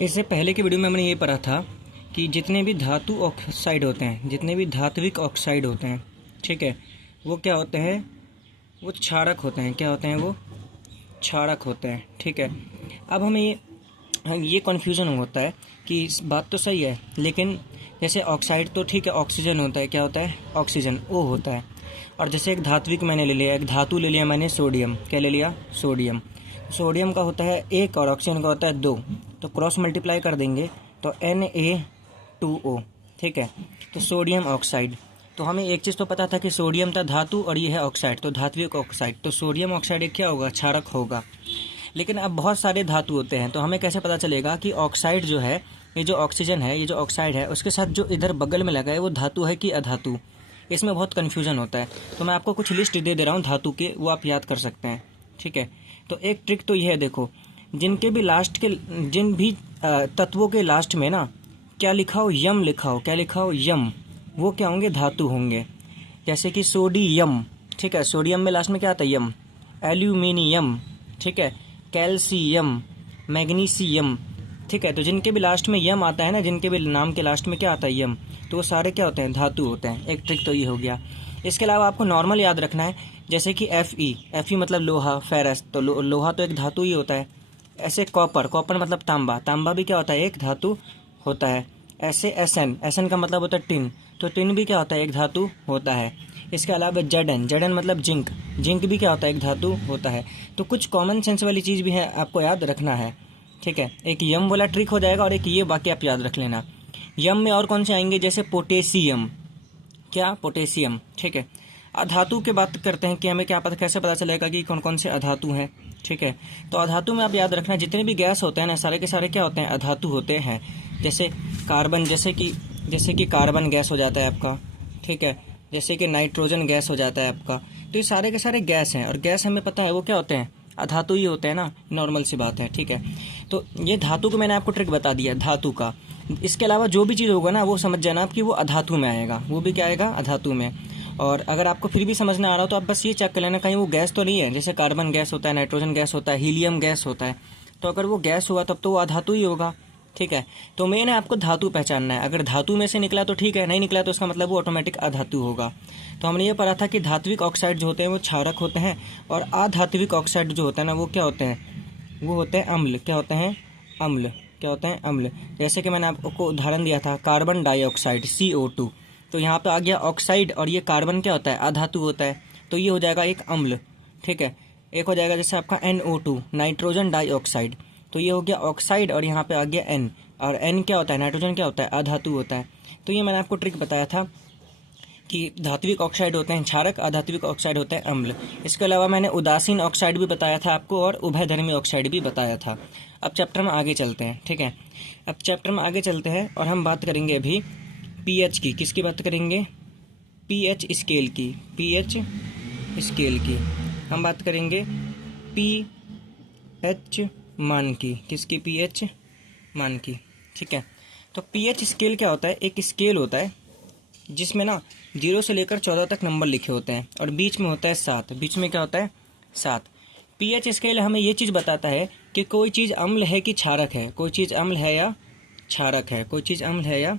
इससे पहले की वीडियो में हमने ये पढ़ा था कि जितने भी धातु ऑक्साइड होते हैं, जितने भी धात्विक ऑक्साइड होते हैं, ठीक है, वो क्या होते हैं, वो क्षारक होते हैं। क्या होते हैं? वो क्षारक होते हैं। ठीक है। अब हमें ये कन्फ्यूज़न होता है कि इस बात तो सही है, लेकिन जैसे ऑक्साइड तो ठीक है, ऑक्सीजन होता है। क्या होता है? ऑक्सीजन ओ होता है। और जैसे एक धात्विक मैंने ले लिया, एक धातु ले लिया मैंने, सोडियम। क्या ले लिया? सोडियम। सोडियम का होता है 1 और ऑक्सीजन का होता है 2, तो क्रॉस मल्टीप्लाई कर देंगे तो Na2O। ठीक है, तो सोडियम ऑक्साइड। तो हमें एक चीज़ तो पता था कि सोडियम था धातु और ये है ऑक्साइड, तो धात्विक ऑक्साइड। तो सोडियम ऑक्साइड एक क्या होगा? क्षारक होगा। लेकिन अब बहुत सारे धातु होते हैं, तो हमें कैसे पता चलेगा कि ऑक्साइड जो है, ये जो ऑक्सीजन है, ये जो ऑक्साइड है, उसके साथ जो इधर बगल में लगा है वो धातु है कि अधातु? इसमें बहुत कन्फ्यूजन होता है। तो मैं आपको कुछ लिस्ट दे रहा हूँ धातु के, वो आप याद कर सकते हैं। ठीक है, तो एक ट्रिक तो ये है, देखो, जिनके भी लास्ट के, जिन भी तत्वों के लास्ट में ना क्या लिखा हो? यम लिखा हो। क्या लिखा हो? यम। वो क्या होंगे? धातु होंगे। जैसे कि सोडियम। ठीक है, सोडियम में लास्ट में क्या आता है? यम। एल्यूमिनियम। ठीक है, कैल्शियम, मैग्नीशियम। ठीक है, तो जिनके भी लास्ट में यम आता है ना, जिनके भी नाम के लास्ट में क्या आता है? यम, तो वो सारे क्या होते हैं? धातु होते हैं। एक ट्रिक तो ये हो गया। इसके अलावा आपको नॉर्मल याद रखना है, जैसे कि Fe मतलब लोहा, फेरस, तो लोहा तो एक धातु ही होता है। ऐसे कॉपर मतलब तांबा, तांबा भी क्या होता है? एक धातु होता है। ऐसे Sn का मतलब होता है टिन, तो टिन भी क्या होता है? एक धातु होता है। इसके अलावा Zn मतलब जिंक, जिंक भी क्या होता है? एक धातु होता है। तो कुछ कॉमन सेंस वाली चीज़ भी है, आपको याद रखना है। ठीक है, एक यम वाला ट्रिक हो जाएगा और एक ये बाकी आप याद रख लेना। यम में और कौन से आएंगे? जैसे पोटेशियम। क्या? पोटेशियम। ठीक है, अधातु की बात करते हैं कि हमें क्या पता, कैसे पता चलेगा कि कौन कौन से अधातु हैं। ठीक है, तो अधातु में आप याद रखना, जितने भी गैस होते हैं ना, सारे के सारे क्या होते हैं? अधातु होते हैं। जैसे कार्बन, जैसे कि कार्बन गैस हो जाता है आपका। ठीक है, जैसे कि नाइट्रोजन गैस हो जाता है आपका। तो ये सारे के सारे गैस हैं, और गैस हमें पता है वो क्या होते हैं? अधातु ही होते हैं ना, नॉर्मल सी बात है। ठीक है, तो ये धातु को मैंने आपको ट्रिक बता दिया, धातु का। इसके अलावा जो भी चीज़ होगा ना, वो समझ जाना आप कि वो अधातु में आएगा। वो भी क्या आएगा? अधातु में। और अगर आपको फिर भी समझ ना आ रहा हो तो आप बस ये चेक कर लेना कहीं वो गैस तो नहीं है। जैसे कार्बन गैस होता है, नाइट्रोजन गैस होता है, हीलियम गैस होता है, तो अगर वो गैस हुआ तब तो वो अधातु ही होगा। ठीक है, तो मेन है आपको धातु पहचानना है। अगर धातु में से निकला तो ठीक है, नहीं निकला तो उसका मतलब वो ऑटोमेटिक अधातु होगा। तो हमने ये पढ़ा था कि धात्विक ऑक्साइड जो होते हैं वो क्षारक होते हैं, और अधात्विक ऑक्साइड जो होता है ना, वो क्या होते हैं? वो होते हैं अम्ल। क्या होते हैं? अम्ल। क्या होते हैं? अम्ल। जैसे कि मैंने आपको उदाहरण दिया था, कार्बन डाइऑक्साइड CO2। तो यहाँ पे आ गया ऑक्साइड, और ये कार्बन क्या होता है? अधातु होता है, तो ये हो जाएगा एक अम्ल। ठीक है, एक हो जाएगा जैसे आपका NO2, नाइट्रोजन डाइऑक्साइड, तो ये हो गया ऑक्साइड, और यहाँ पे आ गया N। और N क्या होता है? नाइट्रोजन क्या होता है? अधातु होता है। तो ये मैंने आपको ट्रिक बताया था कि धात्विक ऑक्साइड होते हैं क्षारक, अधात्विक ऑक्साइड होते हैं अम्ल। इसके अलावा मैंने उदासीन ऑक्साइड भी बताया था आपको, और उभयधर्मी ऑक्साइड भी बताया था। अब चैप्टर में आगे चलते हैं। ठीक है, अब चैप्टर में आगे चलते हैं और हम बात करेंगे अभी पीएच की। किसकी बात करेंगे? पीएच स्केल की। पीएच स्केल की हम बात करेंगे, पीएच मान की। किसकी? पीएच मान की। ठीक है, तो पीएच स्केल क्या होता है? एक स्केल होता है जिसमें ना 0 से लेकर 14 तक नंबर लिखे होते हैं, और बीच में होता है 7। बीच में क्या होता है? 7। पीएच स्केल हमें ये चीज़ बताता है कि कोई चीज़ अम्ल है कि क्षारक है, कोई चीज़ अम्ल है या क्षारक है, कोई चीज़ अम्ल है या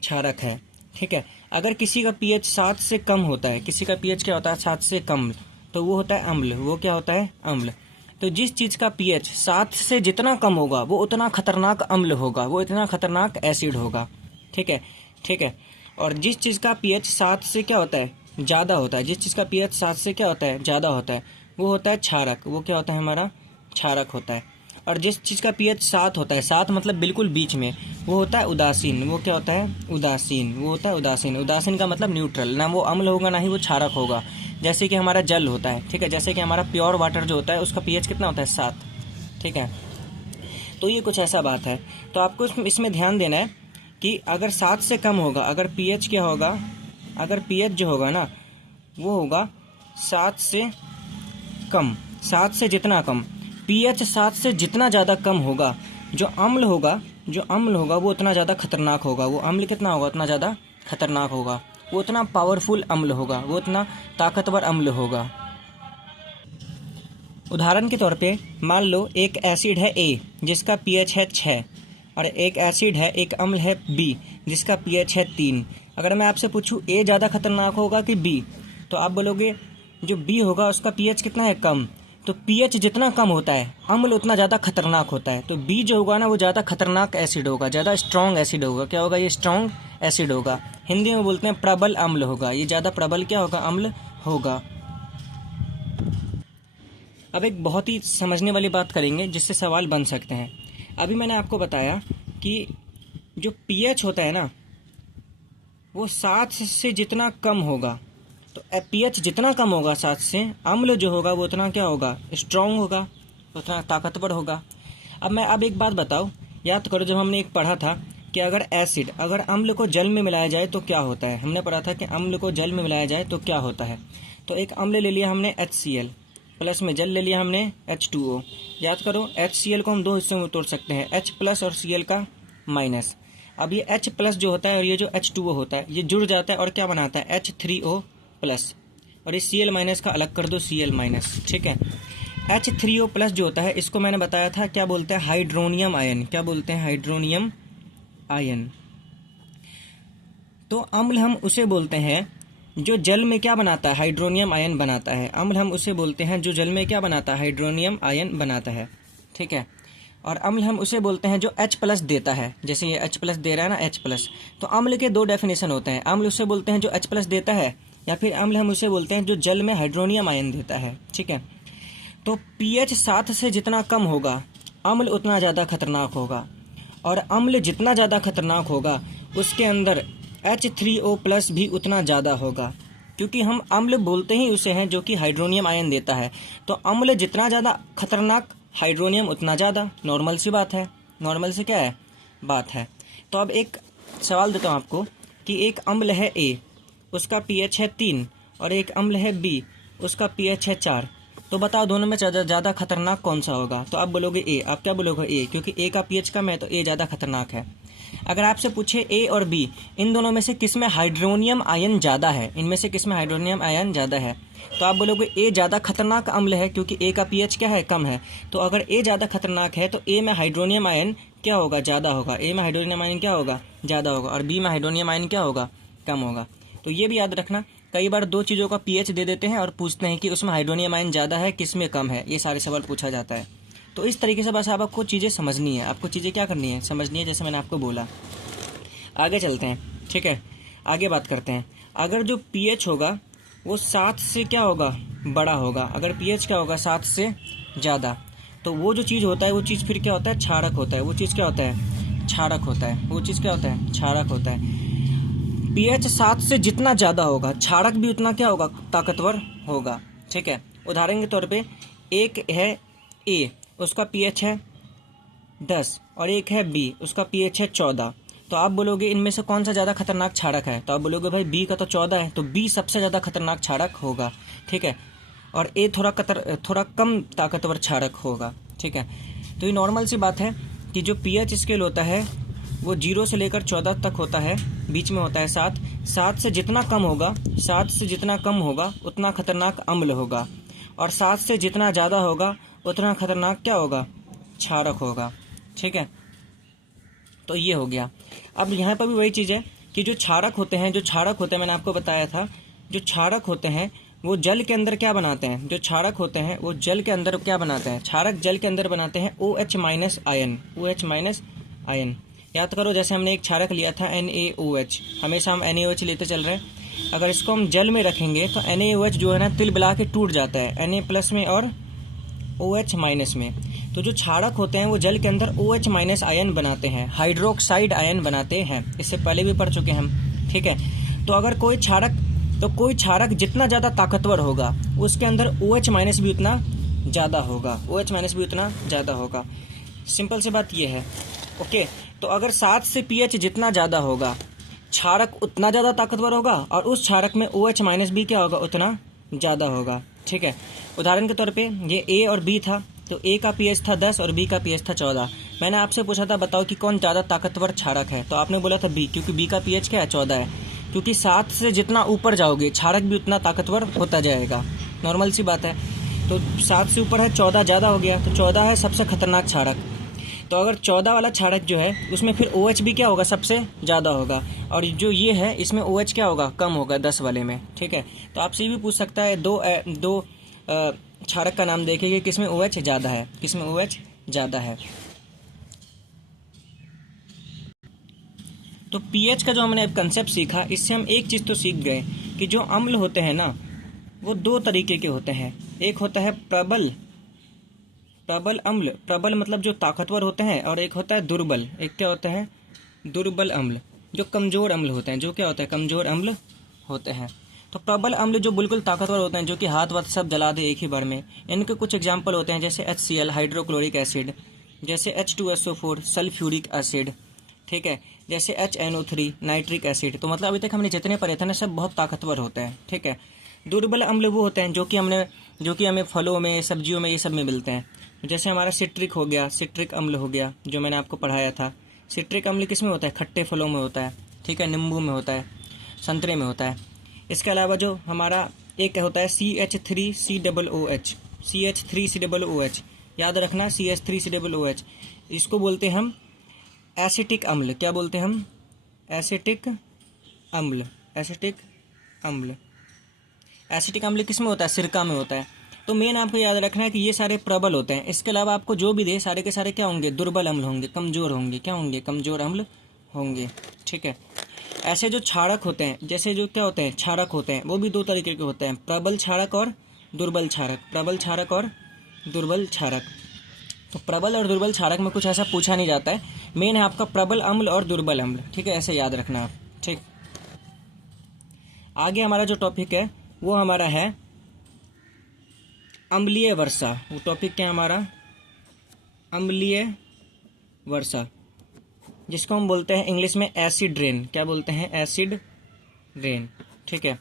क्षारक है। ठीक है, अगर किसी का पीएच 7 से कम होता है, किसी का पीएच क्या होता है? 7 से कम, तो वो होता है अम्ल। वो क्या होता है? अम्ल। तो जिस चीज़ का पीएच 7 से जितना कम होगा वो उतना खतरनाक अम्ल होगा, वो इतना खतरनाक एसिड होगा। ठीक है, ठीक है, और जिस चीज़ का पीएच 7 से क्या होता है? ज़्यादा होता है। जिस चीज़ का पीएच 7 से क्या होता है? ज़्यादा होता है, वो होता है क्षारक। वो क्या होता है? हमारा क्षारक होता है। और जिस चीज़ का पीएच 7 होता है, 7 मतलब बिल्कुल बीच में, वो होता है उदासीन। वो क्या होता है? उदासीन। वो होता है उदासीन। उदासीन का मतलब न्यूट्रल, ना वो अम्ल होगा ना ही वो क्षारक होगा। जैसे कि हमारा जल होता है। ठीक है, जैसे कि हमारा प्योर वाटर जो होता है उसका पीएच कितना होता है? 7। ठीक है, तो ये कुछ ऐसा बात है। तो आपको इसमें ध्यान देना है कि अगर 7 से कम होगा, अगर पीएच क्या होगा? अगर पीएच जो होगा ना, वो होगा 7 से कम। 7 से जितना कम, पीएच 7 से जितना ज़्यादा कम होगा, जो अम्ल होगा वो उतना ज़्यादा खतरनाक होगा। वो अम्ल कितना होगा? उतना ज़्यादा खतरनाक होगा। वो उतना पावरफुल अम्ल होगा, वो उतना ताकतवर अम्ल होगा। उदाहरण के तौर पे मान लो एक एसिड है A, जिसका पीएच है 6। और एक एसिड है, एक अम्ल है बी, जिसका पीएच है 3। अगर मैं आपसे पूछूं ए ज़्यादा खतरनाक होगा कि बी, तो आप बोलोगे जो बी होगा उसका पीएच कितना है, कम। तो पीएच जितना कम होता है अम्ल उतना ज़्यादा खतरनाक होता है। तो बी जो होगा ना वो ज़्यादा खतरनाक एसिड होगा, ज़्यादा स्ट्रॉन्ग एसिड होगा। क्या होगा, ये स्ट्रॉन्ग एसिड होगा। हिंदी में बोलते हैं प्रबल अम्ल होगा, ये ज़्यादा प्रबल क्या होगा, अम्ल होगा। अब एक बहुत ही समझने वाली बात करेंगे जिससे सवाल बन सकते हैं। अभी मैंने आपको बताया कि जो पीएच होता है ना वो 7 से जितना कम होगा, तो पीएच जितना कम होगा 7 से, अम्ल जो होगा वो उतना क्या होगा, स्ट्रॉन्ग होगा, उतना ताकतवर होगा। अब एक बात बताओ, याद करो जब हमने एक पढ़ा था कि अगर अम्ल को जल में मिलाया जाए तो क्या होता है। हमने पढ़ा था कि अम्ल को जल में मिलाया जाए तो क्या होता है। तो एक अम्ल ले लिया हमने HCl, प्लस में जल ले लिया हमने H2O। याद करो HCl को हम 2 हिस्सों में तोड़ सकते हैं, H प्लस और Cl का माइनस। अब ये H प्लस जो होता है और ये जो H2O होता है ये जुड़ जाता है और क्या बनाता है, H3O प्लस, और ये Cl माइनस का अलग कर दो, Cl माइनस, ठीक है। H3O प्लस जो होता है इसको मैंने बताया था क्या बोलते हैं, हाइड्रोनियम आयन। क्या बोलते हैं, हाइड्रोनियम आयन। तो अम्ल हम उसे बोलते हैं जो जल में क्या बनाता है, हाइड्रोनियम आयन बनाता है। अम्ल हम उसे बोलते हैं जो जल में क्या बनाता है, हाइड्रोनियम आयन बनाता है, ठीक है। और अम्ल हम उसे बोलते हैं जो H प्लस देता है, जैसे ये H प्लस दे रहा है ना, H प्लस। तो अम्ल के 2 डेफिनेशन होते हैं, अम्ल उसे बोलते हैं जो H प्लस देता है, या फिर अम्ल हम उसे बोलते हैं जो जल में हाइड्रोनियम आयन देता है, ठीक है। तो pH 7 से जितना कम होगा अम्ल उतना ज़्यादा खतरनाक होगा, और अम्ल जितना ज़्यादा खतरनाक होगा उसके अंदर H3O प्लस भी उतना ज़्यादा होगा, क्योंकि हम अम्ल बोलते ही उसे हैं जो कि हाइड्रोनियम आयन देता है। तो अम्ल जितना ज़्यादा खतरनाक, हाइड्रोनियम उतना ज़्यादा। नॉर्मल सी बात है, नॉर्मल से क्या है बात है। तो अब एक सवाल देता हूँ आपको कि एक अम्ल है A, उसका pH है 3, और एक अम्ल है B, उसका pH है 4। तो बताओ दोनों में ज़्यादा खतरनाक कौन सा होगा। तो आप बोलोगे A। आप क्या बोलोगे, A, क्योंकि A का pH कम है तो A ज़्यादा खतरनाक है। अगर आपसे पूछे A और B इन दोनों में से किस में हाइड्रोनियम आयन ज़्यादा है, इनमें से किस में हाइड्रोनियम आयन ज़्यादा है, तो आप बोलोगे A ज़्यादा खतरनाक अम्ल है, क्योंकि A का pH क्या है, कम है। तो अगर A ज़्यादा खतरनाक है तो A में हाइड्रोनियम आयन क्या होगा, ज़्यादा होगा। A में हाइड्रोनियम आयन क्या होगा, ज़्यादा होगा, और B में हाइड्रोनियम आयन क्या होगा, कम होगा। तो ये भी याद रखना, कई बार 2 चीज़ों का pH दे देते हैं और पूछते हैं कि उसमें हाइड्रोनियम आयन ज़्यादा है, किस में कम है। ये सारे सवाल पूछा जाता है। तो इस तरीके से बस आपको चीज़ें समझनी है, आपको चीज़ें क्या करनी है, समझनी है, जैसे मैंने आपको बोला। आगे चलते हैं, ठीक है, आगे बात करते हैं। अगर जो pH होगा वो 7 से क्या होगा, बड़ा होगा। अगर pH क्या होगा, 7 से ज़्यादा, तो वो जो चीज़ होता है वो चीज़ फिर क्या होता है, क्षारक होता है। वो चीज़ क्या होता है, क्षारक होता है। वो चीज़ क्या होता है, क्षारक होता है। pH 7 से जितना ज़्यादा होगा क्षारक भी उतना क्या होगा, ताकतवर होगा, ठीक है। उदाहरण के तौर पे एक है A, उसका pH है 10, और एक है B, उसका pH है 14। तो आप बोलोगे इनमें से कौन सा ज़्यादा खतरनाक क्षारक है, तो आप बोलोगे भाई B का तो 14 है, तो B सबसे ज़्यादा खतरनाक क्षारक होगा, ठीक है। और A थोड़ा कम ताकतवर क्षारक होगा, ठीक है। तो ये नॉर्मल सी बात है कि जो pH स्केल होता है वो 0 से लेकर 14 तक होता है, बीच में होता है 7 से जितना कम होगा, 7 से जितना कम होगा उतना खतरनाक अम्ल होगा, और 7 से जितना ज़्यादा होगा उतना खतरनाक क्या होगा, क्षारक होगा, ठीक है। तो ये हो गया। अब यहाँ पर भी वही चीज़ है कि जो क्षारक होते हैं, मैंने आपको बताया था, जो क्षारक होते हैं वो जल के अंदर क्या बनाते हैं, जो क्षारक होते हैं वो जल के अंदर क्या बनाते हैं, क्षारक जल के अंदर बनाते हैं OH minus ion, OH minus ion. याद करो जैसे हमने एक क्षारक लिया था NaOH, हमेशा हम NaOH लेते चल रहे हैं। अगर इसको हम जल में रखेंगे तो NaOH जो है ना तिल मिला के टूट जाता है, Na प्लस में और OH माइनस में। तो जो क्षारक होते हैं वो जल के अंदर OH माइनस आयन बनाते हैं, हाइड्रोक्साइड आयन बनाते हैं। इससे पहले भी पढ़ चुके हैं हम, ठीक है। तो अगर कोई क्षारक जितना ज़्यादा ताकतवर होगा उसके अंदर OH माइनस भी उतना ज़्यादा होगा, OH माइनस भी उतना ज़्यादा होगा। सिंपल सी बात ये है, ओके। तो अगर 7 से pH जितना ज़्यादा होगा क्षारक उतना ज़्यादा ताकतवर होगा, और उस क्षारक में OH माइनस भी क्या होगा, उतना ज़्यादा होगा, ठीक है। उदाहरण के तौर पे ये A और B था, तो A का pH था 10 और B का pH था 14। मैंने आपसे पूछा था बताओ कि कौन ज़्यादा ताकतवर क्षारक है, तो आपने बोला था B, क्योंकि B का pH क्या है, 14 है। क्योंकि 7 से जितना ऊपर जाओगे क्षारक भी उतना ताकतवर होता जाएगा, नॉर्मल सी बात है। तो 7 से ऊपर है, 14 ज़्यादा हो गया, तो 14 है सबसे खतरनाक क्षारक। तो अगर 14 वाला क्षारक जो है उसमें फिर OH भी क्या होगा, सबसे ज़्यादा होगा, और जो ये है इसमें OH क्या होगा, कम होगा 10 वाले में। ठीक है, तो आपसे ये भी पूछ सकता है दो क्षारक का नाम देखेंगे किसमें OH ज़्यादा है, किसमें OH ज़्यादा है। तो pH का जो हमने कंसेप्ट सीखा, इससे हम एक चीज़ तो सीख गए कि जो अम्ल होते हैं ना वो दो तरीके के होते हैं। एक होता है प्रबल अम्ल, प्रबल मतलब जो ताकतवर होते हैं, और एक होता है दुर्बल, एक क्या होता है, दुर्बल अम्ल, जो कमज़ोर अम्ल होते हैं, जो क्या होता है, कमज़ोर अम्ल होते हैं। तो प्रबल अम्ल जो बिल्कुल ताकतवर होते हैं, जो कि हाथ वाथ सब जला दे एक ही बार में, इनके कुछ एग्जाम्पल होते हैं जैसे HCl हाइड्रोक्लोरिक एसिड, जैसे H2SO4 सल्फ्यूरिक एसिड, ठीक है, जैसे HNO3 नाइट्रिक एसिड। तो मतलब अभी तक हमने जितने पढ़े थे ना सब बहुत ताकतवर होते हैं। ठीक है, दुर्बल अम्ल वो होते हैं जो कि हमें फलों में, सब्जियों में, ये सब में मिलते हैं। जैसे हमारा सिट्रिक हो गया, सिट्रिक अम्ल हो गया, जो मैंने आपको पढ़ाया था। सिट्रिक अम्ल किस में होता है, खट्टे फलों में होता है। ठीक है, नींबू में होता है, संतरे में होता है। इसके अलावा जो हमारा एक होता है CH3COOH, CH3COOH, याद रखना CH3COOH, इसको बोलते हैं हम एसिटिक अम्ल। क्या बोलते हैं हम, एसिटिक अम्ल। एसिटिक अम्ल, एसिटिक अम्ल किस में होता है, सिरका में होता है। तो मेन आपको याद रखना है कि ये सारे प्रबल होते हैं। इसके अलावा आपको जो भी दे सारे के सारे क्या होंगे, दुर्बल अम्ल होंगे, कमज़ोर होंगे, क्या होंगे, कमज़ोर अम्ल होंगे। ठीक है, ऐसे जो क्षारक होते हैं, जैसे जो क्या होते हैं, क्षारक होते हैं, वो भी दो तरीके के होते हैं, प्रबल क्षारक और दुर्बल क्षारक, प्रबल क्षारक और दुर्बल क्षारक। तो प्रबल और दुर्बल क्षारक में कुछ ऐसा पूछा नहीं जाता है, मेन है आपका प्रबल अम्ल और दुर्बल अम्ल। ठीक है, ऐसे याद रखना आप। ठीक, आगे हमारा जो टॉपिक है वो हमारा है अम्लीय वर्षा। वो टॉपिक क्या है हमारा, अम्लीय वर्षा, जिसको हम बोलते हैं इंग्लिश में एसिड रेन। क्या बोलते हैं, एसिड रेन। ठीक है,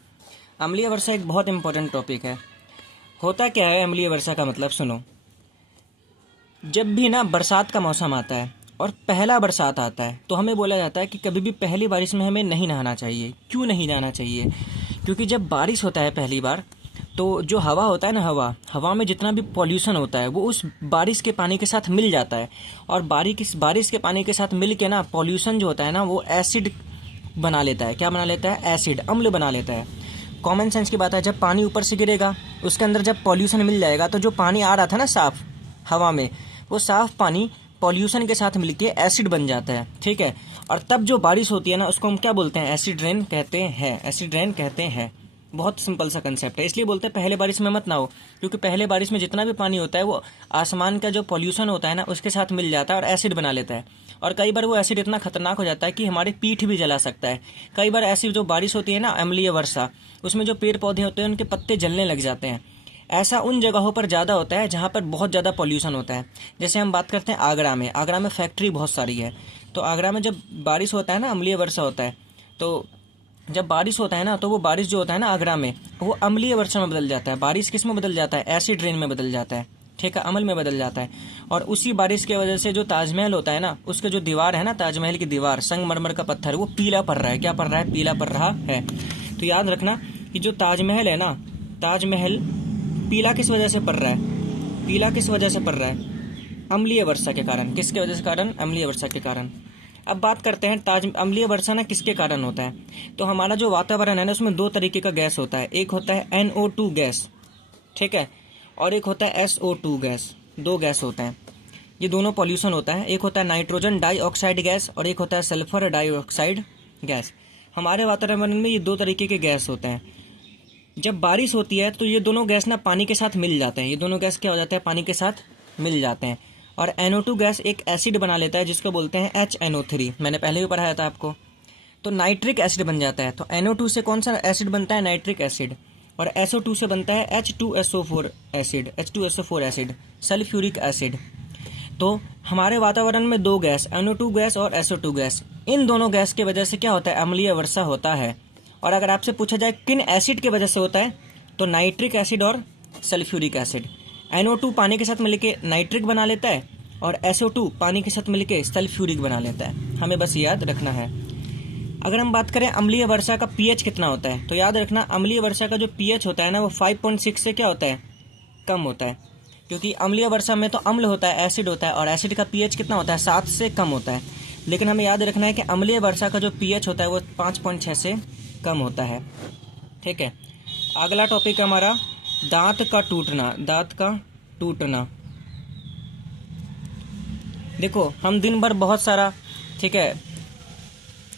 अम्लीय वर्षा एक बहुत इंपॉर्टेंट टॉपिक है। होता क्या है अम्लीय वर्षा का मतलब, सुनो। जब भी ना बरसात का मौसम आता है और पहला बरसात आता है तो हमें बोला जाता है कि कभी भी पहली बारिश में हमें नहीं नहाना चाहिए। क्यों नहीं नहाना चाहिए, क्योंकि जब बारिश होता है पहली बार तो जो हवा होता है ना, हवा में जितना भी पॉल्यूशन होता है वो उस बारिश के पानी के साथ मिल जाता है, और बारिश के पानी के साथ मिल के ना पॉल्यूशन जो होता है ना वो एसिड बना लेता है। क्या बना लेता है, एसिड, अम्ल बना लेता है। कॉमन सेंस की बात है, जब पानी ऊपर से गिरेगा उसके अंदर जब पॉल्यूशन मिल जाएगा तो जो पानी आ रहा था ना साफ हवा में, वो साफ पानी पॉल्यूशन के साथ मिलके एसिड बन जाता है। ठीक है, और तब जो बारिश होती है ना उसको हम क्या बोलते हैं, एसिड रेन कहते हैं। एसिड रेन कहते हैं। बहुत सिंपल सा कंसेप्ट है, इसलिए बोलते हैं पहले बारिश में मत नहाओ, क्योंकि पहले बारिश में जितना भी पानी होता है वो आसमान का जो पॉल्यूशन होता है ना उसके साथ मिल जाता है और एसिड बना लेता है। और कई बार वो एसिड इतना खतरनाक हो जाता है कि हमारी पीठ भी जला सकता है। कई बार ऐसी जो बारिश होती है ना अम्लीय वर्षा, उसमें जो पेड़ पौधे होते हैं उनके पत्ते जलने लग जाते हैं। ऐसा उन जगहों पर ज़्यादा होता है जहाँ पर बहुत ज़्यादा पॉल्यूशन होता है। जैसे हम बात करते हैं आगरा में फैक्ट्री बहुत सारी है। तो आगरा में जब बारिश होता है ना, अम्लीय वर्षा होता है, तो जब बारिश होता है ना तो वो बारिश जो होता है ना आगरा में वो अम्लीय वर्षा में बदल जाता है। बारिश किस में बदल जाता है, एसिड रेन में बदल जाता है। ठीक है, अमल में बदल जाता है। और उसी बारिश की वजह से जो ताजमहल होता है ना, उसके जो दीवार है ना, ताजमहल की दीवार संगमरमर का पत्थर, वो पीला पड़ रहा है। क्या पड़ रहा है, पीला पड़ रहा है। तो याद रखना कि जो ताजमहल है ना, ताजमहल पीला किस वजह से पड़ रहा है, पीला किस वजह से पड़ रहा है, अम्लीय वर्षा के कारण। किसके वजह से कारण, अम्लीय वर्षा के कारण। अब बात करते हैं अम्लीय वर्षा ना किसके कारण होता है। तो हमारा जो वातावरण है ना उसमें दो तरीके का गैस होता है। एक होता है NO2 गैस, ठीक है, और एक होता है SO2 गैस। दो गैस होते हैं, ये दोनों पॉल्यूशन होता है। एक होता है नाइट्रोजन डाइऑक्साइड गैस और एक होता है सल्फर डाइऑक्साइड गैस। हमारे वातावरण में ये दो तरीके के गैस होते हैं। जब बारिश होती है तो ये दोनों गैस ना पानी के साथ मिल जाते हैं। ये दोनों गैस क्या हो जाते हैं, पानी के साथ मिल जाते हैं। और NO2 गैस एक एसिड बना लेता है जिसको बोलते हैं HNO3। मैंने पहले भी पढ़ाया था आपको। तो नाइट्रिक एसिड बन जाता है। तो NO2 से कौन सा एसिड बनता है, नाइट्रिक एसिड। और SO2 से बनता है H2SO4 acid, H2SO4 acid, sulphuric acid. तो हमारे वातावरण में दो गैस, NO2 गैस और SO2 गैस, इन दोनों गैस की वजह से क्या होता है, अम्लीय वर्षा होता है। और अगर आपसे पूछा जाए किन एसिड की वजह से होता है, तो नाइट्रिक एसिड और सल्फ्यूरिक एसिड। NO2 पानी के साथ मिलके नाइट्रिक बना लेता है और SO2 पानी के साथ मिलके सल्फ्यूरिक बना लेता है। हमें बस याद रखना है। अगर हम बात करें अम्लीय वर्षा का pH कितना होता है, तो याद रखना अम्लीय वर्षा का जो pH होता है ना वो 5.6 से क्या होता है, कम होता है। क्योंकि अम्लीय वर्षा में तो अम्ल होता है, एसिड होता है, और एसिड का पीएच कितना होता है, 7 से कम होता है। लेकिन हमें याद रखना है कि अम्लीय वर्षा का जो पीएच होता है वो 5.6 से कम होता है। ठीक है, अगला टॉपिक हमारा दांत का टूटना। दांत का टूटना, देखो हम दिन भर बहुत सारा, ठीक है,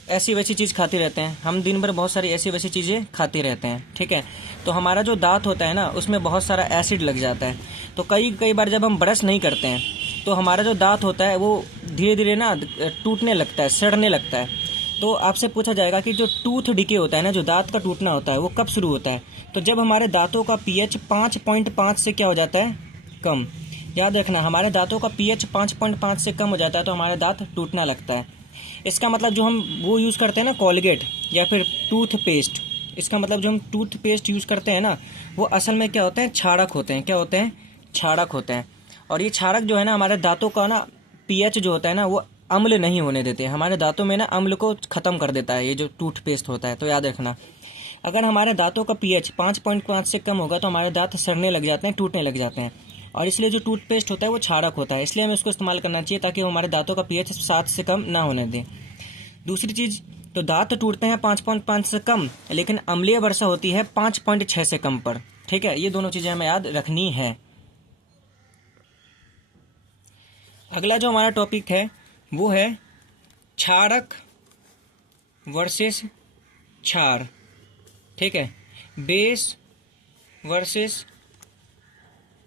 ऐसी वैसी चीज़ खाते रहते हैं, हम दिन भर बहुत सारी ऐसी वैसी चीज़ें खाते रहते हैं। ठीक है, तो हमारा जो दांत होता है ना उसमें बहुत सारा एसिड लग जाता है। तो कई बार जब हम ब्रश नहीं करते हैं तो हमारा जो दांत होता है वो धीरे धीरे ना टूटने लगता है, सड़ने लगता है। तो आपसे पूछा जाएगा कि जो टूथ डिके होता है ना, जो दांत का टूटना होता है, वो कब शुरू होता है? तो जब हमारे दांतों का पीएच 5.5 से क्या हो जाता है, कम। याद रखना, हमारे दांतों का पीएच 5.5 से कम हो जाता है तो हमारे दांत टूटना लगता है। इसका मतलब जो हम वो यूज़ करते हैं ना, कोलगेट या फिर टूथपेस्ट, इसका मतलब जो हम टूथपेस्ट यूज़ करते हैं ना, वो असल में क्या होते हैं, क्षारक होते हैं। क्या होते हैं? क्षारक होते हैं। और ये क्षारक जो है ना हमारे दांतों का ना पीएच जो होता है ना वो अम्ल नहीं होने देते, हमारे दांतों में ना अम्ल को ख़त्म कर देता है ये जो टूथपेस्ट होता है। तो याद रखना, अगर हमारे दांतों का पीएच 5.5 से कम होगा तो हमारे दांत सड़ने लग जाते हैं, टूटने लग जाते हैं। और इसलिए जो टूथपेस्ट होता है वो क्षारक होता है, इसलिए हमें उसको इस्तेमाल करना चाहिए ताकि वो हमारे दांतों का पीएच 7 से कम ना होने दें। दूसरी चीज़, तो दांत टूटते हैं 5.5 से कम, लेकिन अम्लीय वर्षा होती है 5.6 से कम पर। ठीक है, ये दोनों चीज़ें हमें याद रखनी है। अगला जो हमारा टॉपिक है वो है क्षारक वर्सेस क्षार। ठीक है, base versus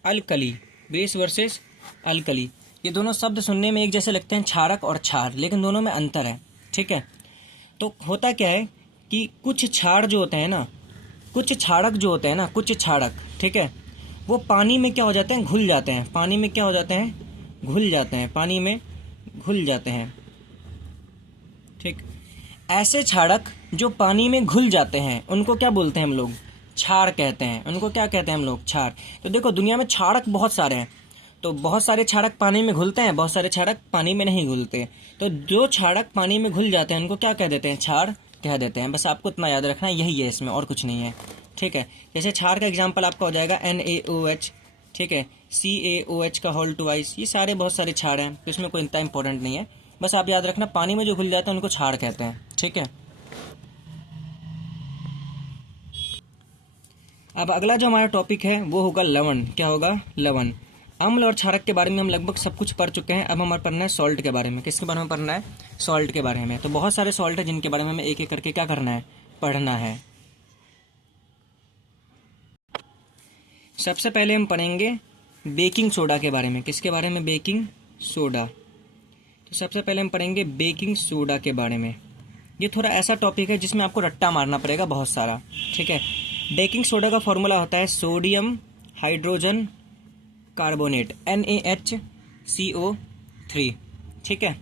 alkali, base versus alkali, ये दोनों शब्द सुनने में एक जैसे लगते हैं, क्षारक और क्षार, लेकिन दोनों में अंतर है। ठीक है, तो होता क्या है कि कुछ क्षार जो होते हैं ना, कुछ क्षारक जो होते हैं ना, कुछ क्षारक, ठीक है, वो पानी में क्या हो जाते हैं, घुल जाते हैं। पानी में क्या हो जाते हैं, घुल जाते हैं, पानी में घुल जाते हैं। ठीक, ऐसे क्षारक जो पानी में घुल जाते हैं उनको क्या बोलते हैं हम लोग, क्षार कहते हैं। उनको क्या कहते हैं हम लोग, क्षार। तो देखो दुनिया में क्षारक बहुत सारे हैं, तो बहुत सारे क्षारक पानी में घुलते हैं, बहुत सारे क्षारक पानी में नहीं घुलते। तो जो क्षारक पानी में घुल जाते हैं उनको क्या कह देते हैं, क्षार कह देते हैं। बस आपको इतना याद रखना है, यही है इसमें, और कुछ नहीं है। ठीक है, जैसे क्षार का एग्जाम्पल आपका हो जाएगा NaOH, ठीक है, CaOH का होल ट्वाइस, ये सारे बहुत सारे क्षार हैं, तो इसमें कोई इतना इंपॉर्टेंट नहीं है। बस आप याद रखना, पानी में जो घुल जाते हैं उनको क्षार कहते हैं। ठीक है, अब अगला जो हमारा टॉपिक है वो होगा लवण। क्या होगा, लवण। अम्ल और क्षारक के बारे में हम लगभग सब कुछ पढ़ चुके हैं। अब हमारे पढ़ना है सॉल्ट के बारे में। किसके बारे में पढ़ना है, सॉल्ट के बारे में। तो बहुत सारे सॉल्ट है जिनके बारे में हमें एक एक करके क्या करना है, पढ़ना है। सबसे पहले हम पढ़ेंगे बेकिंग सोडा के बारे में। किसके बारे में, बेकिंग सोडा। तो सबसे पहले हम पढ़ेंगे बेकिंग सोडा के बारे में। ये थोड़ा ऐसा टॉपिक है जिसमें आपको रट्टा मारना पड़ेगा बहुत सारा। ठीक है, बेकिंग सोडा का फॉर्मूला होता है सोडियम हाइड्रोजन कार्बोनेट, NaHCO3। ठीक है,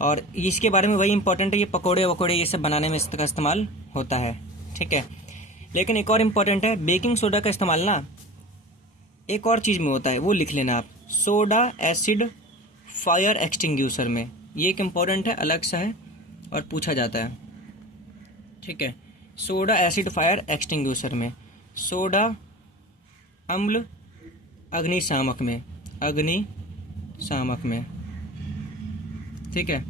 और इसके बारे में वही इंपॉर्टेंट है, ये पकोड़े वकोड़े ये सब बनाने में इसका इस्तेमाल होता है। ठीक है, लेकिन एक और इम्पॉर्टेंट है, बेकिंग सोडा का इस्तेमाल ना एक और चीज़ में होता है, वो लिख लेना आप, सोडा एसिड फायर एक्सटिंग्यूशर में। ये एक इम्पॉर्टेंट है, अलग सा है और पूछा जाता है। ठीक है, सोडा एसिड फायर एक्सटिंग्यूशर में, सोडा अम्ल अग्निशामक में, अग्निशामक में। ठीक है,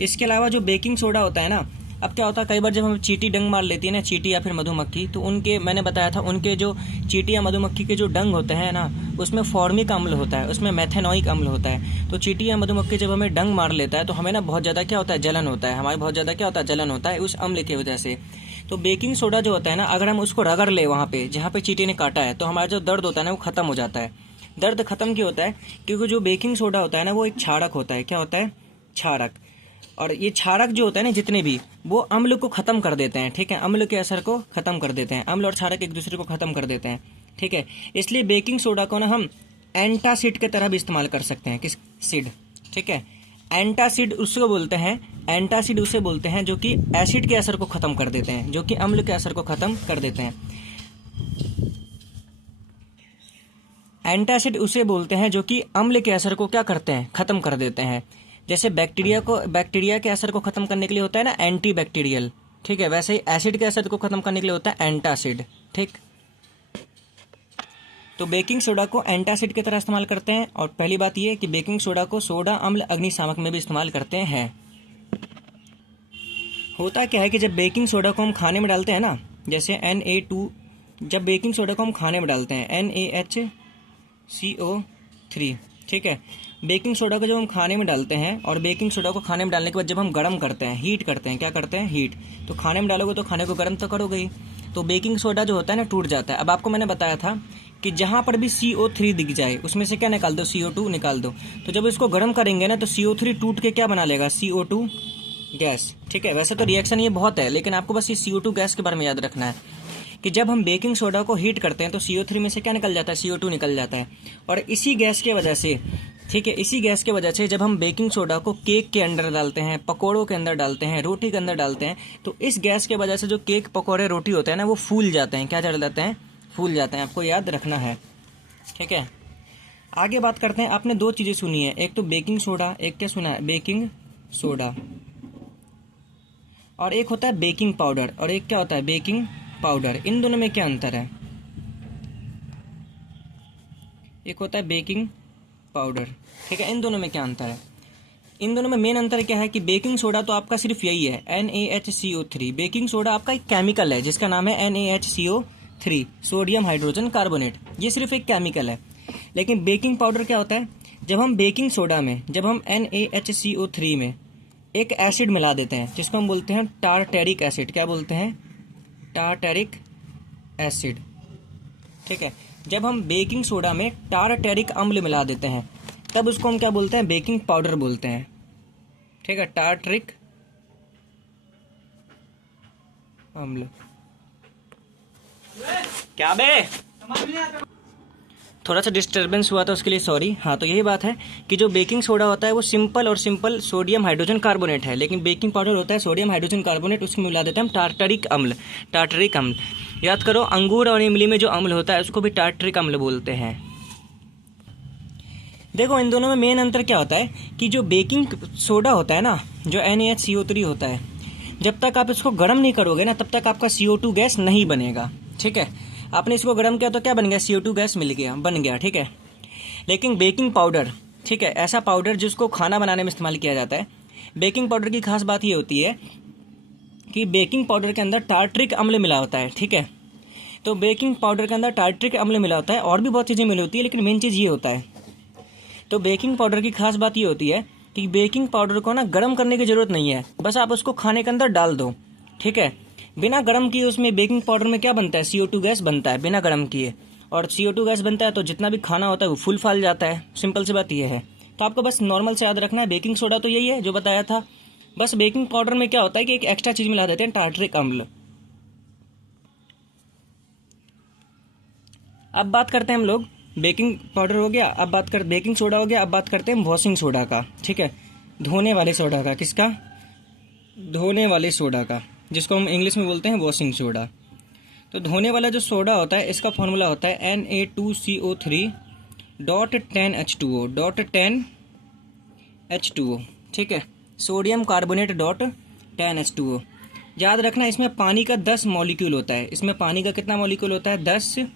इसके अलावा जो बेकिंग सोडा होता है ना, अब क्या होता है कई बार जब हम चींटी डंक मार लेती है ना, चींटी या फिर मधुमक्खी, तो उनके, मैंने बताया था, उनके जो चींटी या मधुमक्खी के जो डंक होते हैं ना, उसमें फॉर्मिक अम्ल होता है, उसमें मेथेनॉइक अम्ल होता है। तो चींटी या मधुमक्खी जब हमें डंक मार लेता है तो हमें ना बहुत ज़्यादा क्या होता है, जलन होता है, हमारे बहुत ज़्यादा क्या होता है, जलन होता है उस अम्ल की वजह से। तो बेकिंग सोडा जो होता है ना, अगर हम उसको रगड़ ले वहाँ पे जहाँ पे चींटी ने काटा है, तो हमारा जो दर्द होता है ना वो खत्म हो जाता है। दर्द खत्म क्यों होता है, क्योंकि जो बेकिंग सोडा होता है ना वो एक क्षारक होता है। क्या होता है, क्षारक। और ये क्षारक जो होता है ना जितने भी, वो अम्ल को खत्म कर देते हैं। ठीक है, अम्ल के असर को खत्म कर देते हैं, अम्ल और क्षारक एक दूसरे को खत्म कर देते हैं। ठीक है, इसलिए बेकिंग सोडा को ना हम एंटासिड के तरह भी इस्तेमाल कर सकते हैं। किस सिड, ठीक है, एंटासिड उसको बोलते हैं, एंटासिड उसे बोलते हैं जो कि एसिड के असर को खत्म कर देते हैं, जो कि अम्ल के असर को खत्म कर देते हैं। एंटासिड उसे बोलते हैं जो कि अम्ल के असर को क्या करते हैं, खत्म कर देते हैं। जैसे बैक्टीरिया के असर को खत्म करने के लिए होता है ना एंटी बैक्टीरियल, ठीक है, वैसे ही एसिड के असर को खत्म करने के लिए होता है एंटासिड। ठीक, तो बेकिंग सोडा को एंटासिड की तरह इस्तेमाल करते हैं। और पहली बात ये कि बेकिंग सोडा को सोडा अम्ल अग्निशामक में भी इस्तेमाल करते हैं। होता क्या है कि जब बेकिंग सोडा को हम खाने में डालते हैं ना, जैसे Na2, जब बेकिंग सोडा को हम खाने में डालते हैं NaHCO3, ठीक है, बेकिंग सोडा को जब हम खाने में डालते हैं और बेकिंग सोडा को खाने में डालने के बाद जब हम गर्म करते हैं, हीट करते हैं, क्या करते हैं, हीट, तो खाने में डालोगे तो खाने को गर्म तो करोगे ही, तो बेकिंग सोडा जो होता है ना टूट जाता है। अब आपको मैंने बताया था कि जहाँ पर भी CO3 दिख जाए उसमें से क्या निकाल दो, CO2 निकाल दो। तो जब इसको गर्म करेंगे ना तो CO3 टूट के क्या बना लेगा, CO2 गैस, ठीक है। वैसे तो रिएक्शन ये बहुत है, लेकिन आपको बस ये CO2 गैस के बारे में याद रखना है कि जब हम बेकिंग सोडा को हीट करते हैं तो CO3 में से क्या निकल जाता है, CO2 निकल जाता है। और इसी गैस के वजह से, ठीक है, इसी गैस के वजह से जब हम बेकिंग सोडा को केक के अंदर डालते हैं, पकोड़ों के अंदर डालते हैं, रोटी के अंदर डालते हैं, तो इस गैस के वजह से जो केक पकोड़े रोटी होते हैं ना वो फूल जाते हैं, क्या चढ़ जाते हैं, फूल जाते हैं। आपको याद रखना है, ठीक है। आगे बात करते हैं। आपने दो चीज़ें सुनी है, एक तो बेकिंग सोडा, एक क्या सुना है, बेकिंग सोडा, और एक होता है बेकिंग पाउडर, और एक क्या होता है, बेकिंग पाउडर। इन दोनों में क्या अंतर है, एक होता है बेकिंग पाउडर, ठीक है, इन दोनों में क्या अंतर है। इन दोनों में मेन अंतर क्या है कि बेकिंग सोडा तो आपका सिर्फ यही है NaHCO3, बेकिंग सोडा आपका एक केमिकल है जिसका नाम है NaHCO3, सोडियम हाइड्रोजन कार्बोनेट, ये सिर्फ एक केमिकल है। लेकिन बेकिंग पाउडर क्या होता है, जब हम बेकिंग सोडा में, जब हम NaHCO3 में एक एसिड मिला देते हैं जिसको हम बोलते हैं टारटेरिक एसिड, क्या बोलते हैं, टारटेरिक एसिड, ठीक है। जब हम बेकिंग सोडा में टारटेरिक अम्ल मिला देते हैं तब उसको हम क्या बोलते हैं, बेकिंग पाउडर बोलते हैं, ठीक है, टारटेरिक अम्ल। क्या बे, थोड़ा सा डिस्टर्बेंस हुआ था उसके लिए सॉरी। हाँ, तो यही बात है कि जो बेकिंग सोडा होता है वो सिंपल सोडियम हाइड्रोजन कार्बोनेट है, लेकिन बेकिंग पाउडर होता है सोडियम हाइड्रोजन कार्बोनेट, उसमें मिला देते हैं हम टारटेरिक अम्ल, टारटेरिक अम्ल। याद करो, अंगूर और इमली में जो अम्ल होता है उसको भी टारटेरिक अम्ल बोलते हैं। देखो इन दोनों में मेन अंतर क्या होता है कि जो बेकिंग सोडा होता है ना, जो NaHCO3 होता है, जब तक आप इसको गर्म नहीं करोगे ना तब तक आपका CO2 गैस नहीं बनेगा, ठीक है। आपने इसको गर्म किया तो क्या बन गया, CO2 गैस मिल गया, बन गया, ठीक है। लेकिन बेकिंग पाउडर, ठीक है, ऐसा पाउडर जिसको खाना बनाने में इस्तेमाल किया जाता है, बेकिंग पाउडर की खास बात ये होती है कि बेकिंग पाउडर के अंदर टार्टरिक अम्ल मिला होता है, ठीक है। तो बेकिंग पाउडर के अंदर टार्टरिक अम्ल मिला होता है, और भी बहुत चीज़ें मिली होती है, लेकिन मेन चीज़ ये होता है। तो बेकिंग पाउडर की खास बात ये होती है कि बेकिंग पाउडर को ना गर्म करने की ज़रूरत नहीं है, बस आप उसको खाने के अंदर डाल दो, ठीक है। बिना गर्म किए उसमें बेकिंग पाउडर में क्या बनता है, CO2 गैस बनता है बिना गर्म किए, और CO2 गैस बनता है तो जितना भी खाना होता है वो फूल फाल जाता है। सिंपल सी बात ये है। तो आपको बस नॉर्मल से याद रखना है, बेकिंग सोडा तो यही है जो बताया था, बस बेकिंग पाउडर में क्या होता है कि एक एक्स्ट्रा चीज़ मिला देते हैं, टार्टरिक अम्ल। अब बात करते हैं हम लोग, बेकिंग पाउडर हो गया, अब बात कर बेकिंग सोडा हो गया, अब बात करते हैं वॉशिंग सोडा का, ठीक है, धोने वाले सोडा का। किसका, धोने वाले सोडा का, जिसको हम इंग्लिश में बोलते हैं वॉशिंग सोडा। तो धोने वाला जो सोडा होता है इसका फॉर्मूला होता है Na2CO3.10H2O, ठीक है, सोडियम कार्बोनेट .10H2O। याद रखना इसमें पानी का 10 मॉलिक्यूल होता है, इसमें पानी का कितना मॉलिक्यूल होता है, 10,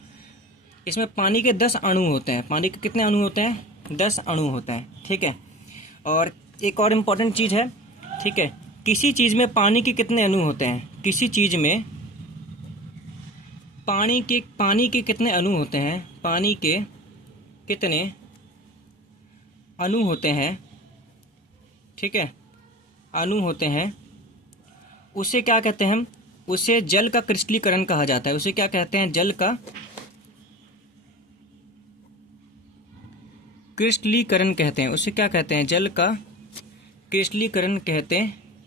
इसमें पानी के 10 अणु होते हैं। पानी के कितने अणु होते हैं, 10 अणु होते हैं, ठीक है। और एक और इम्पॉर्टेंट चीज़ है, ठीक है, किसी चीज़ में पानी के कितने अणु होते हैं, किसी चीज़ में पानी के कितने अणु होते हैं, पानी के कितने अणु होते हैं, ठीक है, अणु होते हैं, उसे क्या कहते हैं हम, उसे जल का क्रिस्टलीकरण कहा जाता है। उसे क्या कहते हैं, जल का क्रिस्टलीकरण कहते हैं, उसे क्या कहते हैं, जल का क्रिस्टलीकरण कहते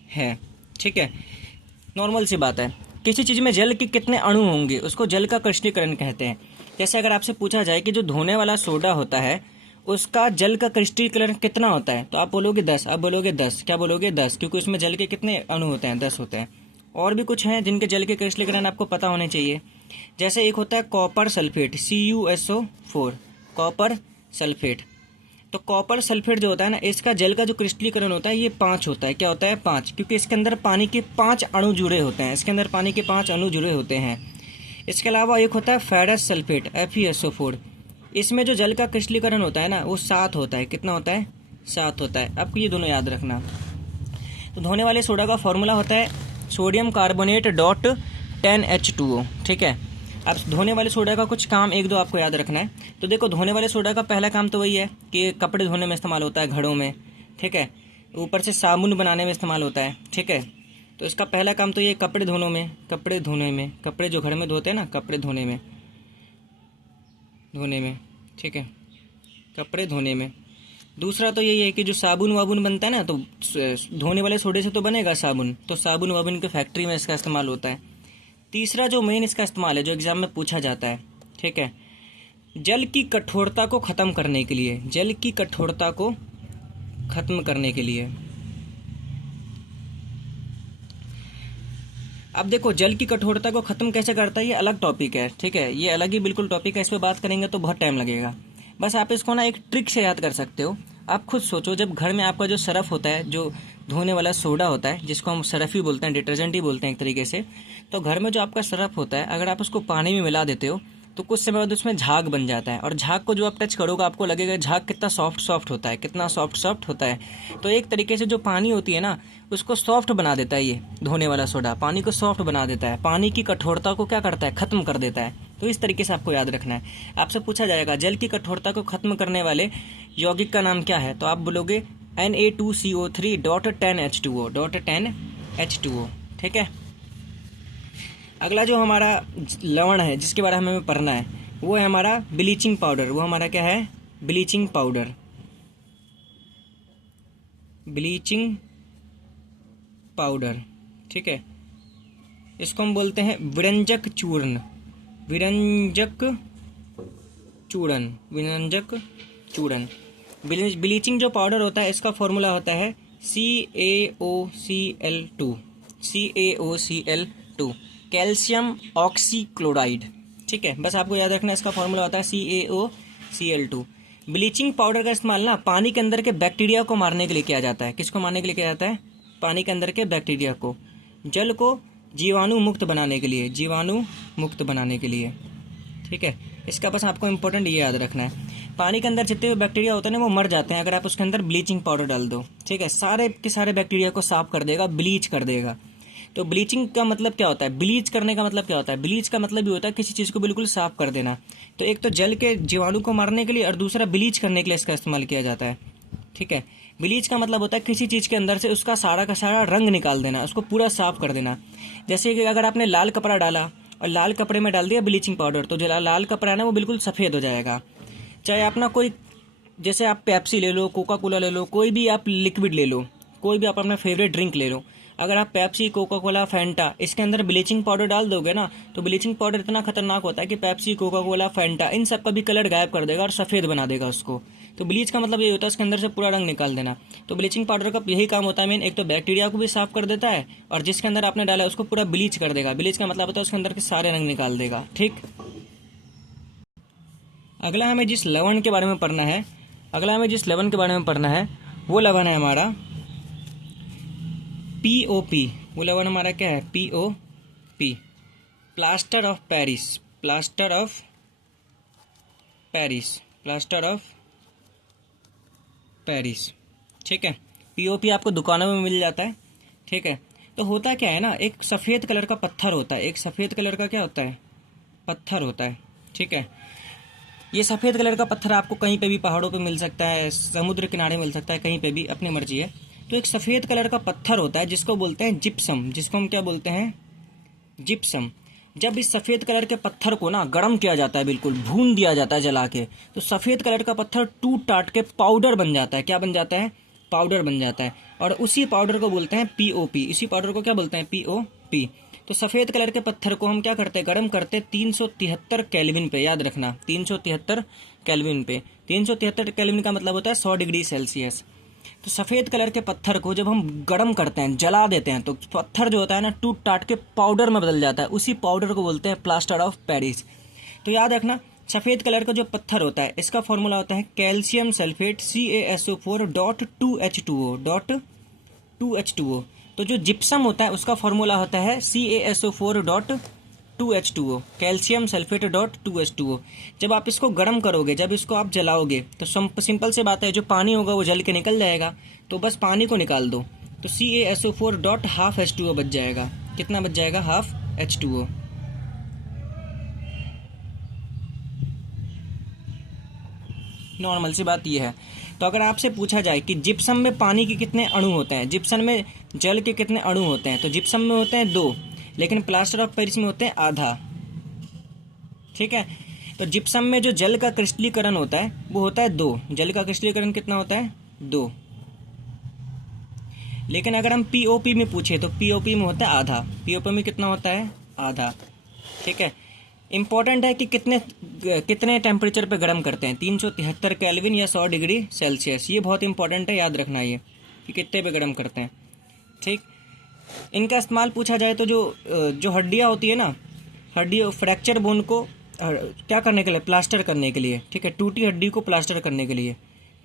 हैं, ठीक है। नॉर्मल सी बात है, किसी चीज़ में जल के कितने अणु होंगे उसको जल का क्रिस्टलीकरण कहते हैं। जैसे अगर आपसे पूछा जाए कि जो धोने वाला सोडा होता है उसका जल का क्रिस्टलीकरण कितना होता है, तो आप बोलोगे 10, आप बोलोगे 10, क्या बोलोगे 10, क्योंकि उसमें जल के कितने अणु होते हैं, 10 होते हैं। और भी कुछ हैं जिनके जल के क्रिस्टलीकरण आपको पता होने चाहिए। जैसे एक होता है copper sulphate, CuSO4, copper sulphate. तो कॉपर सल्फेट जो होता है ना, इसका जल का जो क्रिस्टलीकरण होता है ये 5 होता है। क्या होता है, 5, क्योंकि इसके अंदर पानी के 5 अणु जुड़े होते हैं, इसके अंदर पानी के 5 अणु जुड़े होते हैं। इसके अलावा एक होता है फेरस सल्फेट, FeSO4, इसमें जो जल का क्रिस्टलीकरण होता है ना वो 7 होता है। कितना होता है? 7 होता है। आपको ये दोनों याद रखना। तो धोने वाले सोडा का फॉर्मूला होता है सोडियम कार्बोनेट डॉट 10H2O। ठीक है। अब धोने वाले सोडा का कुछ काम एक दो आपको याद रखना है। तो देखो, धोने वाले सोडा का पहला काम तो वही है कि कपड़े धोने में इस्तेमाल होता है, घड़ों में। ठीक है। ऊपर से साबुन बनाने में इस्तेमाल होता है। ठीक है। तो इसका पहला काम तो ये कपड़े धोने में, कपड़े जो घर में धोते हैं ना, कपड़े धोने में। ठीक है, कपड़े धोने में। दूसरा तो यही है कि जो साबुन वाबुन बनता है ना, तो धोने वाले सोडे से तो बनेगा साबुन, तो साबुन वाबुन के फैक्ट्री में इसका इस्तेमाल होता है। तीसरा जो मेन इसका इस्तेमाल है, जो एग्जाम में पूछा जाता है, ठीक है, जल की कठोरता को ख़त्म करने के लिए, जल की कठोरता को ख़त्म करने के लिए। अब देखो, जल की कठोरता को ख़त्म कैसे करता है, ये अलग टॉपिक है। ठीक है, ये अलग ही बिल्कुल टॉपिक है, इस पर बात करेंगे तो बहुत टाइम लगेगा। बस आप इसको ना एक ट्रिक से याद कर सकते हो। आप खुद सोचो, जब घर में आपका जो सरफ होता है, जो धोने वाला सोडा होता है, जिसको हम सरफ ही बोलते हैं, डिटर्जेंट ही बोलते हैं एक तरीके से, तो घर में जो आपका सरफ होता है, अगर आप उसको पानी में मिला देते हो तो कुछ समय बाद उसमें झाग बन जाता है। और झाग को जो आप टच करोगे आपको लगेगा झाग कितना सॉफ्ट होता है, कितना सॉफ्ट होता है। तो एक तरीके से जो पानी होती है ना, उसको सॉफ्ट बना देता है ये धोने वाला सोडा, पानी को सॉफ्ट बना देता है, पानी की कठोरता को क्या करता है, खत्म कर देता है। तो इस तरीके से आपको याद रखना है। आपसे पूछा जाएगा जल की कठोरता को खत्म करने वाले यौगिक का नाम क्या है, तो आप बोलोगे Na2CO3.10H2O। ठीक है। अगला जो हमारा लवण है जिसके बारे में हमें पढ़ना है, वो है हमारा ब्लीचिंग पाउडर। वो हमारा क्या है? Bleaching powder. Bleaching powder. ठीक है। इसको हम बोलते हैं विरंजक चूर्ण। विरंजक चूर्ण। ब्लीचिंग जो पाउडर होता है, इसका फॉर्मूला होता है CaOCl2। Calcium oxychloride. ठीक है, बस आपको याद रखना, इसका फॉर्मूला होता है CaOCl2। ब्लीचिंग पाउडर का इस्तेमाल ना पानी के अंदर के बैक्टीरिया को मारने के लिए किया जाता है। किसको मारने के लिए किया जाता है? पानी के अंदर के बैक्टीरिया को। जल को जीवाणु मुक्त बनाने के लिए, ठीक है। इसका बस आपको इंपॉर्टेंट ये याद रखना है, पानी के अंदर जितने भी बैक्टीरिया होते हैं ना, वो मर जाते हैं अगर आप उसके अंदर ब्लीचिंग पाउडर डाल दो। ठीक है, सारे के सारे बैक्टीरिया को साफ कर देगा, ब्लीच कर देगा। तो ब्लीचिंग का मतलब क्या होता है? ब्लीच करने का मतलब क्या होता है? ब्लीच का मतलब ये होता है किसी चीज़ को बिल्कुल साफ कर देना। तो एक तो जल के जीवाणु को मारने के लिए, और दूसरा ब्लीच करने के लिए इसका इस्तेमाल किया जाता है। ठीक है। ब्लीच का मतलब होता है किसी चीज़ के अंदर से उसका सारा का सारा रंग निकाल देना, उसको पूरा साफ कर देना। जैसे कि अगर आपने लाल कपड़ा डाला और लाल कपड़े में डाल दिया ब्लीचिंग पाउडर, तो जो लाल कपड़ा है ना वो बिल्कुल सफ़ेद हो जाएगा। चाहे अपना कोई, जैसे आप पेप्सी ले लो, कोका कोला ले लो, कोई भी आप लिक्विड ले लो, कोई भी आप अपना फेवरेट ड्रिंक ले लो, अगर आप पेप्सी, कोका कोला, फैंटा, इसके अंदर ब्लीचिंग पाउडर डाल दोगे ना, तो ब्लीचिंग पाउडर इतना खतरनाक होता है कि पेप्सी, कोका कोला, फैंटा, इन सब का भी कलर गायब कर देगा और सफ़ेद बना देगा उसको। तो ब्लीच का मतलब ये होता है इसके अंदर से पूरा रंग निकाल देना। तो ब्लीचिंग पाउडर का यही काम होता है मेन, एक तो बैक्टीरिया को भी साफ कर देता है, और जिसके अंदर आपने डाला है उसको पूरा ब्लीच कर देगा। ब्लीच का मतलब होता है उसके अंदर के सारे रंग निकाल देगा। ठीक। अगला हमें जिस लवण के बारे में पढ़ना है, वो लवण है हमारा POP। वो लवण हमारा क्या है? POP, plaster of Paris. ठीक है। POP आपको दुकानों में मिल जाता है। ठीक है। तो होता क्या है ना, एक सफ़ेद कलर का पत्थर होता है, एक सफ़ेद कलर का क्या होता है? पत्थर होता है। ठीक है। ये सफ़ेद कलर का पत्थर आपको कहीं पे भी पहाड़ों पे मिल सकता है, समुद्र किनारे मिल सकता है, कहीं पे भी, अपनी मर्जी है। तो एक सफ़ेद कलर का पत्थर होता है जिसको बोलते हैं जिप्सम, जिसको हम क्या बोलते हैं? जिप्सम। जब इस सफ़ेद कलर के पत्थर को ना गर्म किया जाता है, बिल्कुल भून दिया जाता है जला के, तो सफ़ेद कलर का पत्थर टूट टाट के पाउडर बन जाता है। क्या बन जाता है? पाउडर बन जाता है। और उसी पाउडर को बोलते हैं POP। इसी पाउडर को क्या बोलते हैं? POP। तो सफ़ेद कलर के पत्थर को हम क्या करते हैं? गर्म करते 373 केल्विन पे। याद रखना, 373 केल्विन पे। 373 केल्विन का मतलब होता है 100 डिग्री सेल्सियस। तो सफ़ेद कलर के पत्थर को जब हम गर्म करते हैं, जला देते हैं, तो पत्थर जो होता है ना टूट टाट के पाउडर में बदल जाता है। उसी पाउडर को बोलते हैं प्लास्टर ऑफ पेरिस। तो याद रखना, सफ़ेद कलर का जो पत्थर होता है, इसका फॉर्मूला होता है कैल्शियम सल्फेट CaSO4.2H2O। तो जो जिप्सम होता है उसका फॉर्मूला होता है CaSO4.2 2H2O, calcium sulphate dot 2H2O। जब आप इसको गर्म करोगे, जब इसको आप जलाओगे तो सिंपल से बात है, जो पानी होगा वो जल के निकल जाएगा, तो बस पानी को निकाल दो, तो CaSO4 डॉट हाफ H2O बच जाएगा। कितना बच जाएगा? Half H2O। नॉर्मल सी बात यह है। तो अगर आपसे पूछा जाए कि जिप्सम में पानी के कितने अणु होते हैं, जिप्सम में जल के कितने अणु होते हैं, तो जिप्सम में होते हैं 2, लेकिन प्लास्टर ऑफ पेरिस में होते हैं आधा। ठीक है, तो जिप्सम में जो जल का क्रिस्टलीकरण होता है वो होता है 2। जल का क्रिस्टलीकरण कितना होता है? 2। लेकिन अगर हम पीओपी में पूछे तो पीओपी में होता है आधा। पीओपी में कितना होता है? आधा। ठीक है, इंपॉर्टेंट है कि कितने टेम्परेचर पे गर्म करते हैं, 373 केल्विन या 100 डिग्री सेल्सियस। ये बहुत इंपॉर्टेंट है, याद रखना ये कि कितने पे गर्म करते हैं। ठीक, इनका इस्तेमाल पूछा जाए तो जो हड्डियाँ होती है ना, हड्डी फ्रैक्चर बोन को क्या करने के लिए? प्लास्टर करने के लिए। ठीक है, टूटी हड्डी को प्लास्टर करने के लिए,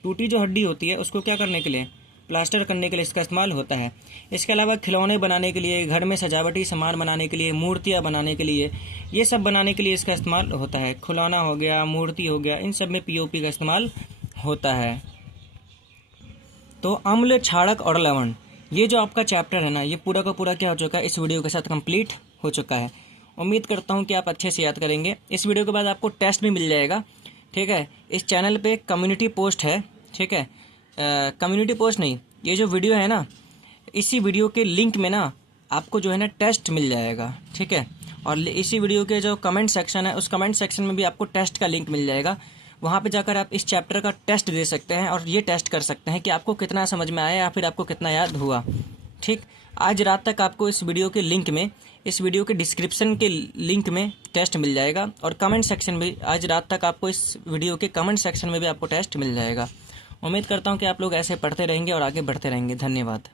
टूटी जो हड्डी होती है उसको क्या करने के लिए? प्लास्टर करने के लिए इसका इस्तेमाल होता है। इसके अलावा खिलौने बनाने के लिए, घर में सजावटी सामान बनाने के लिए, मूर्तियाँ बनाने के लिए, ये सब बनाने के लिए इसका इस्तेमाल होता है। खिलौना हो गया, मूर्ति हो गया, इन सब में पीओपी का इस्तेमाल होता है। तो अम्ल, क्षारक और लवण, ये जो आपका चैप्टर है ना, ये पूरा का पूरा क्या हो चुका है? इस वीडियो के साथ कंप्लीट हो चुका है। उम्मीद करता हूँ कि आप अच्छे से याद करेंगे। इस वीडियो के बाद आपको टेस्ट भी मिल जाएगा। ठीक है, इस चैनल पे कम्युनिटी पोस्ट है। ठीक है, कम्युनिटी पोस्ट नहीं, ये जो वीडियो है ना, इसी वीडियो के लिंक में ना आपको जो है ना टेस्ट मिल जाएगा। ठीक है, और इसी वीडियो के जो कमेंट सेक्शन है, उस कमेंट सेक्शन में भी आपको टेस्ट का लिंक मिल जाएगा। वहाँ पे जाकर आप इस चैप्टर का टेस्ट दे सकते हैं और ये टेस्ट कर सकते हैं कि आपको कितना समझ में आया या फिर आपको कितना याद हुआ। ठीक, आज रात तक आपको इस वीडियो के लिंक में, इस वीडियो के डिस्क्रिप्शन के लिंक में टेस्ट मिल जाएगा, और कमेंट सेक्शन में आज रात तक आपको इस वीडियो के कमेंट सेक्शन में भी आपको टेस्ट मिल जाएगा। उम्मीद करता हूँ कि आप लोग ऐसे पढ़ते रहेंगे और आगे बढ़ते रहेंगे। धन्यवाद।